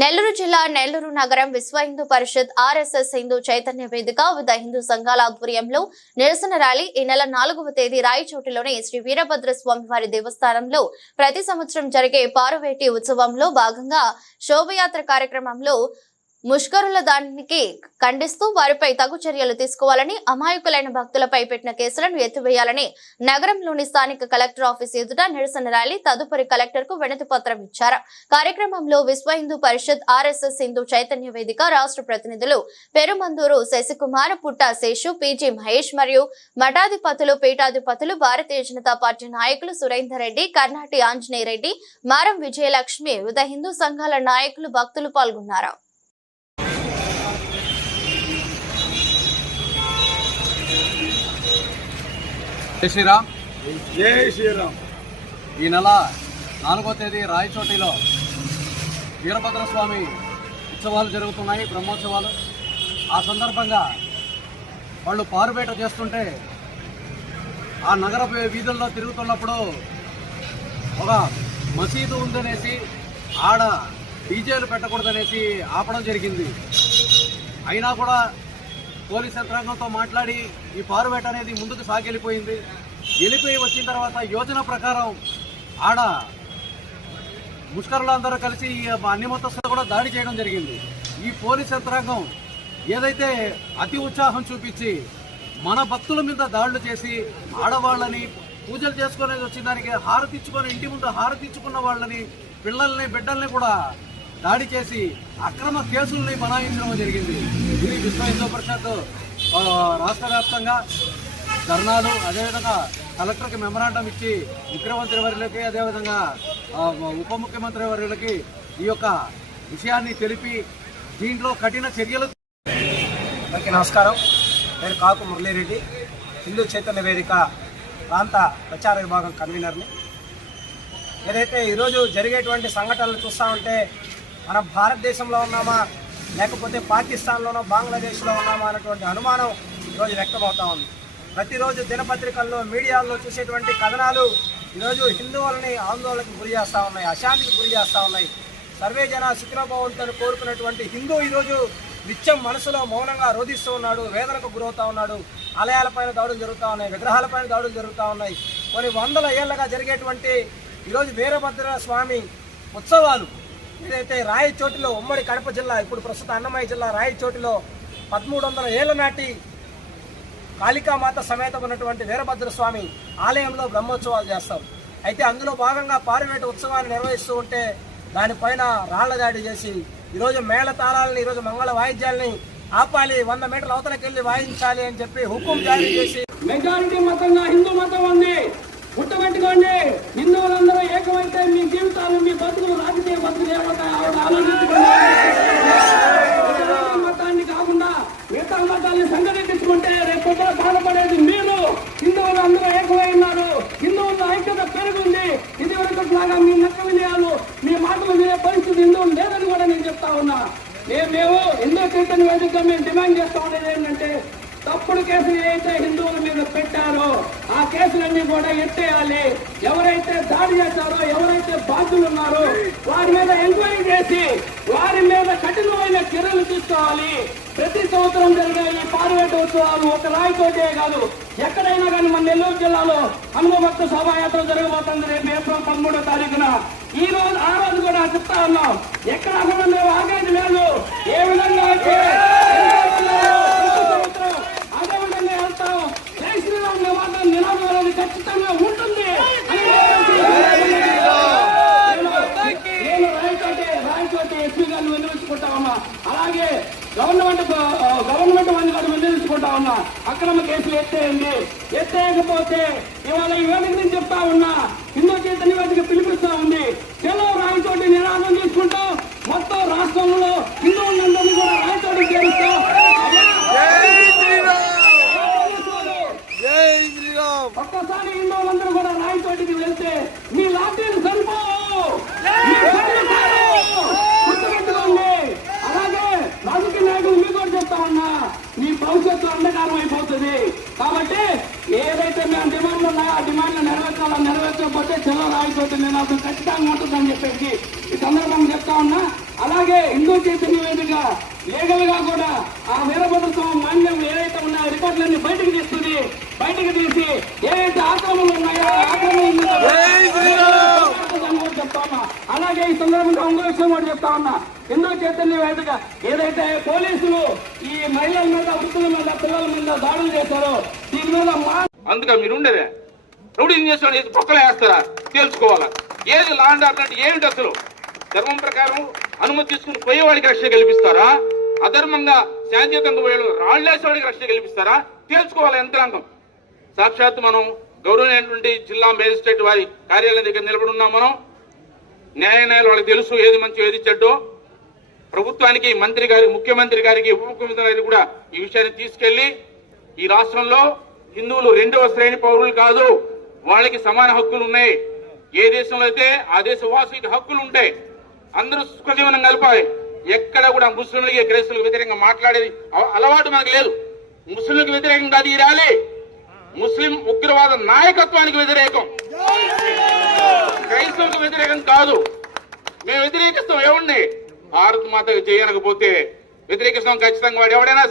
నెల్లూరు జిల్లా నెల్లూరు నగరం విశ్వ హిందూ పరిషత్ ఆర్ఎస్ఎస్ హిందూ చైతన్య వేదిక వివిధ హిందూ సంఘాల ఆధ్వర్యంలో నిరసన ర్యాలీ ఈ నెల 4వ తేదీ రాయచోటిలోని శ్రీ వీరభద్ర స్వామి వారి దేవస్థానంలో ప్రతి సంవత్సరం జరిగే పారువేటి ఉత్సవంలో భాగంగా శోభయాత్ర కార్యక్రమంలో ముష్కరుల దానికి ఖండిస్తూ వారిపై తగు చర్యలు తీసుకోవాలని, అమాయకులైన భక్తులపై పెట్టిన కేసులను ఎత్తివేయాలని నగరంలోని స్థానిక కలెక్టర్ ఆఫీస్ ఎదుట నిరసన ర్యాలీ తదుపరి కలెక్టర్ కు వినతి పత్రం ఇచ్చారు. కార్యక్రమంలో విశ్వ హిందూ పరిషత్ ఆర్ఎస్ఎస్ హిందూ చైతన్య వేదిక రాష్ట్ర ప్రతినిధులు పెరుమందూరు శశికుమార్, పుట్టా శేషు, పీజీ మహేష్ మరియు మఠాధిపతులు, పీఠాధిపతులు, భారతీయ జనతా పార్టీ నాయకులు సురేందర్ రెడ్డి, కర్ణాటి ఆంజనేయ రెడ్డి, మారం విజయలక్ష్మి, వివిధ హిందూ సంఘాల నాయకులు, భక్తులు పాల్గొన్నారు. జై శ్రీరామ్. జై శ్రీరామ్. ఈ నెల 4వ తేదీ రాయచోటిలో వీరభద్రస్వామి ఉత్సవాలు జరుగుతున్నాయి, బ్రహ్మోత్సవాలు. ఆ సందర్భంగా వాళ్ళు పారుబేట చేస్తుంటే ఆ నగర వీధుల్లో తిరుగుతున్నప్పుడు ఒక మసీదు ఉందనేసి ఆడ డీజేలు పెట్టకూడదనేసి ఆపడం జరిగింది. అయినా కూడా పోలీస్ యంత్రాంగంతో మాట్లాడి ఈ పారువేట అనేది ముందుకు సాగిపోయింది. వెళ్ళిపోయి వచ్చిన తర్వాత యోజన ప్రకారం ఆడ ముష్కరులందరూ కలిసి అన్ని మొత్తస్తులు కూడా దాడి చేయడం జరిగింది. ఈ పోలీస్ యంత్రాంగం ఏదైతే అతి ఉత్సాహం చూపించి మన భక్తుల మీద దాడులు చేసి ఆడవాళ్ళని పూజలు చేసుకునే వచ్చిన దానికి హారతిచ్చుకొని ఇంటి ముందు హారతిచ్చుకున్న వాళ్ళని, పిల్లల్ని, బిడ్డల్ని కూడా దాడి చేసి అక్రమ కేసుల్ని బనాయించడం జరిగింది. ఇది విశ్వ హిందూ పరిషత్ రాష్ట్ర వ్యాప్తంగా ధర్నాలు, అదేవిధంగా కలెక్టర్కి మెమరాండం ఇచ్చి ముఖ్యమంత్రి వర్యులకి, అదేవిధంగా ఉప ముఖ్యమంత్రి వర్యులకి ఈ యొక్క విషయాన్ని తెలిపి దీంట్లో కఠిన చర్యలు. అందరికీ నమస్కారం. నేను కాకు మురళీరెడ్డి, హిందూ చైతన్య వేదిక ప్రాంత ప్రచార విభాగం కన్వీనర్ని. ఏదైతే ఈరోజు జరిగేటువంటి సంఘటనలు చూస్తూ ఉంటే మనం భారతదేశంలో ఉన్నామా లేకపోతే పాకిస్తాన్లోనో బంగ్లాదేశ్లో ఉన్నామా అన్నటువంటి అనుమానం ఈరోజు వ్యక్తమవుతూ ఉంది. ప్రతిరోజు దినపత్రికల్లో, మీడియాల్లో చూసేటువంటి కథనాలు ఈరోజు హిందువులని ఆందోళనకు గురి చేస్తూ ఉన్నాయి, అశాంతికి గురి చేస్తూ ఉన్నాయి. సర్వే జన సుఖినోభవంతుని కోరుకున్నటువంటి హిందూ ఈరోజు నిత్యం మనసులో మౌనంగా రోధిస్తూ ఉన్నాడు, వేదనకు గురవుతూ ఉన్నాడు. ఆలయాలపైన దాడులు జరుగుతూ ఉన్నాయి, విగ్రహాలపైన దాడులు జరుగుతూ ఉన్నాయి. కొన్ని వందల ఏళ్లుగా జరిగేటువంటి ఈరోజు వీరభద్ర స్వామి ఉత్సవాలు ఏదైతే రాయచోటిలో, ఉమ్మడి కడప జిల్లా, ఇప్పుడు ప్రస్తుత అన్నమయ్య జిల్లా రాయచోటిలో 1300 ఏళ్ల నాటి కాళికామాత సమేత ఉన్నటువంటి వీరభద్ర స్వామి ఆలయంలో బ్రహ్మోత్సవాలు చేస్తారు. అయితే అందులో భాగంగా పారువేట ఉత్సవాన్ని నిర్వహిస్తూ ఉంటే దానిపైన రాళ్ల దాడి చేసి ఈరోజు మేళ తాళాలని, ఈరోజు మంగళ వాయిద్యాలని ఆపాలి, 100 మీటర్ల అవతలకి వెళ్ళి వాయించాలి అని చెప్పి హుకుం జారీ చేసి, మెజారిటీ మతంగా హిందూ మతం ఉంది, గుర్తుపెట్టుకోండి. హిందువులందరూ ఏకమైతే మీ జీవితాలు, మీ బతుకులు రాజకీయ బతుకులు ఆలోచించుకోండి. మతాన్ని కాకుండా మిగతా మతాన్ని సంఘటించుకుంటే రేపు బాధపడేది మీరు. హిందువులు అందరూ ఏకమై ఉన్నారు, హిందువుల ఐక్యత పెరుగుంది. ఇది వరకు లాగా మీ నక్క విజయాలు, మీ మాటలు వినే పరిస్థితి హిందువులు లేదని కూడా నేను చెప్తా ఉన్నా. మేము హిందూ చైతన్య వేదికగా మేము డిమాండ్ చేస్తా ఉండేది ఏంటంటే, తప్పుడు కేసులు ఏదైతే హిందువుల మీద పెట్టారో ఆ కేసులన్నీ కూడా ఎత్తేయాలి. ఎవరైతే దాడి చేశారో, ఎవరైతే బాధ్యులు ఉన్నారో వారి మీద ఎంక్వైరీ చేసి వారి మీద కఠినమైన చర్యలు తీసుకోవాలి. ప్రతి సంవత్సరం జరిగే ఈ పారువేట ఉత్సవాలు ఒక రాయచోటే కాదు, ఎక్కడైనా కానీ మన నెల్లూరు జిల్లాలో హనుమభక్త శోభాయాత్ర జరగబోతుంది రేపు ఏప్రిల్ 13వ తారీఖున. ఆ రోజు కూడా చెప్తా ఉన్నాం, ఎక్కడ కూడా మేము ఆగేది లేదు. ఏ విధంగా అయితే అదే విధంగా వెళ్తాం. జై శ్రీరామ్ మాత్రం నినాదం అనేది ఖచ్చితంగా ఉంటుంది. రాయచోటి ఎస్పీ గారిని వినియోగించుకుంటా ఉన్నా, అలాగే గవర్నమెంట్ వారిని కూడా వినియోగించుకుంటా ఉన్నా. అక్రమ కేసులు ఎత్తేయకపోతే ఇవాళ ఈ వేదిక నుంచి చెప్తా ఉన్నా, హిందూ చైతన్య వేదిక పిలిపిస్తా ఉంది. చలో రాయచోటి నినాదం తీసుకుంటాం. మొత్తం రాష్ట్రంలో హిందువులందరినీ కూడా రాయచోటి చేరుస్తాం. ఒక్కసారి హిందువులందరూ కూడా రాయచోటికి వెళ్తే మీ లాఠీలు సరిపోవు, గుర్తుపెట్టుకోండి. అలాగే రాజకీయ నాయకులు మీకు కూడా చెప్తా ఉన్నా, మీ భవిష్యత్తు అంధకారం అయిపోతుంది. కాబట్టి ఏదైతే మేము డిమాండ్లు ఉన్నాయో ఆ డిమాండ్లు నెరవేర్చకపోతే చెల్ల రాయచోటి నినాదం ఖచ్చితంగా ఉంటుందని చెప్పేసి ఈ సందర్భంగా చెప్తా ఉన్నా. అలాగే అలాగే హిందూ చైతన్య వేదిక లీగల్ గా కూడా ఆ వీరభద్ర స్వామి మాన్యం ఏదైతే ఉన్నాయో రికార్డులన్నీ బయటకు తీస్తుంది. బయటకు తీసి ఏదైతే ఆక్రమణలు ఉన్నాయో చెప్తా ఉన్నా. అలాగే ఈ సందర్భంగా ఇంకో విషయం కూడా చెప్తా ఉన్నా. హిందూ చైతన్య వేదిక ఏదైతే పోలీసులు ఈ మహిళల మీద, వృద్ధుల మీద, పిల్లల మీద దాడులు చేశారో దీని మీద అందుకే మీరు ఉండేదే రౌడీని చేసిన పక్కన వేస్తారా తెలుసుకోవాలా. ఏది లా అండ్ ఆర్డర్ అంటే ఏమిటి? అసలు ధర్మం ప్రకారం అనుమతి తీసుకుని పోయేవాడికి రక్షణ కల్పిస్తారా? అధర్మంగా శాంతియుతంగా పోయేవాడు రాళ్లేసేవాడికి రక్షణ కల్పిస్తారా? తెలుసుకోవాలి యంత్రాంగం. సాక్షాత్ మనం గౌరవమైనటువంటి జిల్లా మేజిస్ట్రేట్ వారి కార్యాలయం దగ్గర నిలబడి ఉన్నాం. మనం న్యాయాలయాలు వాళ్ళకి తెలుసు ఏది మంచి ఏది చెడ్డో. ప్రభుత్వానికి, మంత్రి గారికి, ముఖ్యమంత్రి గారికి, ఉప ముఖ్యమంత్రి గారికి కూడా ఈ విషయాన్ని తీసుకెళ్లి ఈ రాష్ట్రంలో హిందువులు రెండవ శ్రేణి పౌరులు కాదు, వాళ్ళకి సమాన హక్కులు ఉన్నాయి. ఏ దేశంలో అయితే ఆ దేశ వాసులకి హక్కులు ఉంటాయి. అందరూ సుఖజీవనం కలపాలి. ఎక్కడ కూడా ముస్లింలకి, క్రైస్తవులకు వ్యతిరేకంగా మాట్లాడేది అలవాటు మనకు లేదు. ముస్లింలకు వ్యతిరేకం కాదు ఈ ర్యాలీ, ముస్లిం ఉగ్రవాద నాయకత్వానికి వ్యతిరేకం, క్రైస్తవులకు వ్యతిరేకం కాదు. మేము వ్యతిరేకిస్తాం. ఏమండి, భారత్ మాతకు చేయనకపోతే వ్యతిరేకిస్తాం ఖచ్చితంగా. వాడు ఎవడైనా